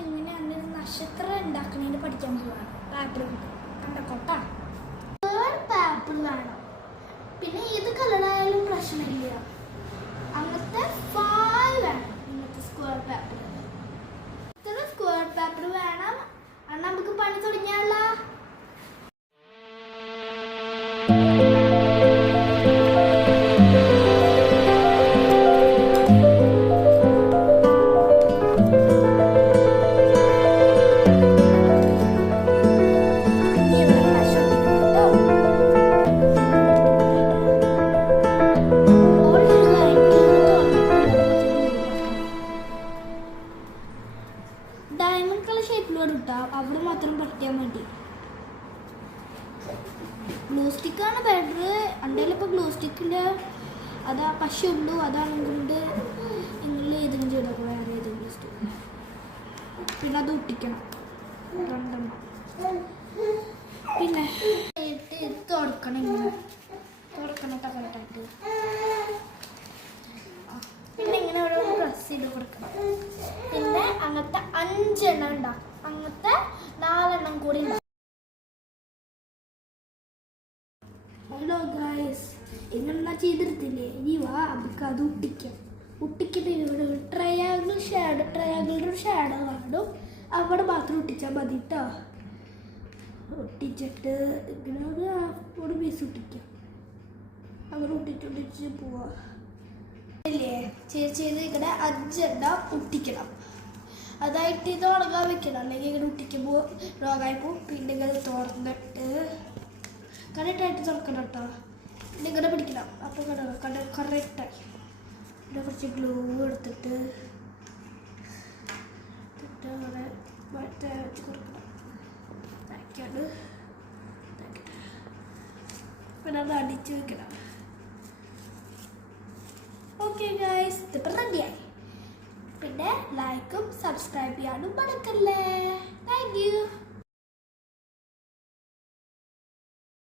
എങ്ങനെയാണ് ഒരു നക്ഷത്രം ഉണ്ടാക്കണേന്ന് പഠിക്കാൻ പോവാണ്. പേപ്പർ കണ്ടക്കോട്ട പേപ്പർ വേണം. പിന്നെ ഏത് കളറായാലും പ്രശ്നമില്ല. അങ്ങനത്തെ 5 വേണം. ഇങ്ങനത്തെ സ്ക്വയർ പേപ്പർ, ഇത്ര സ്ക്വയർ പേപ്പർ വേണം. അന്ന് നമുക്ക് പണി തുടങ്ങിയാലോ. ഡയമണ്ട് കളർ ഷേപ്പിൽ ഇട്ടാൽ അവിടെ മാത്രം പറ്റിയാൽ മതി. ഗ്ലൂ സ്റ്റിക്കാണ് ബെറ്റർ. എൻ്റെ ഇപ്പോൾ ഗ്ലൂ സ്റ്റിക്കിൻ്റെ അതാ പശയുള്ളൂ. അതാണെങ്കിൽ നിങ്ങൾ ഏതെങ്കിലും ചെയ്തോളൂ, വേറെ ഏതെങ്കിലും സ്റ്റിക്ക്. പിന്നെ അത് ഒട്ടിക്കണം 2. പിന്നെ തുറക്കണം, ഇങ്ങനെ തുറക്കണം കറക്റ്റായിട്ട്. പിന്നെ ഇങ്ങനെ ഓരോ പ്രസ് ചെയ്ത് കൊടുക്കണം. പിന്നെ അങ്ങനത്തെ 5 എണ്ണം ഉണ്ടാക്കും. അങ്ങനത്തെ 4 എണ്ണം കൂടി ഉണ്ടാക്കും. ഹലോ ഗായ്സ്, ഇങ്ങനെ ചെയ്തെടുത്തില്ലേ? ഇനി വാ നമുക്ക് അത് ഒട്ടിക്കാം. ഒട്ടിക്കിട്ട് ഇവിടെ ട്രയാങ്കിൾ ട്രയാങ്കിളിൻ്റെ ഒരു ഷാഡോ കാണും. അവിടെ മാത്രം ഒട്ടിച്ചാൽ മതി കേട്ടോ. ഒട്ടിച്ചിട്ട് ഇങ്ങനെ ഒരു പീസ് ഒട്ടിക്കാം. അങ്ങനെ ഒട്ടിച്ച് പോവാ ഇല്ലേ? ചെയ്ത് ഇങ്ങനെ 5 എണ്ണം ഒട്ടിക്കണം. അതായിട്ട് ഇത് ഉണങ്ങാൻ വെക്കണം, അല്ലെങ്കിൽ ഇങ്ങനെ ഒട്ടിക്കുമ്പോൾ രോഗമായി പോകും. പിന്നെ ഇങ്ങനെ തുറന്നിട്ട് കറക്റ്റായിട്ട് തുറക്കണം കേട്ടോ. പിന്നെ ഇങ്ങനെ പിടിക്കണം. അപ്പോൾ കറക്റ്റായി. പിന്നെ കുറച്ച് ഗ്ലൂ എടുത്തിട്ട് അങ്ങനെ വെച്ച് കൊടുക്കണം. ഇതാക്കിയാണ് പിന്നെ അത് അടിച്ച് വെക്കണം. ഓക്കെ ഗൈസ്, ഇതിപ്പോൾ റെഡിയായി. പിന്നെ ലൈക്കും സബ്സ്ക്രൈബ് ചെയ്യാനും മറക്കല്ലേ. Thank you.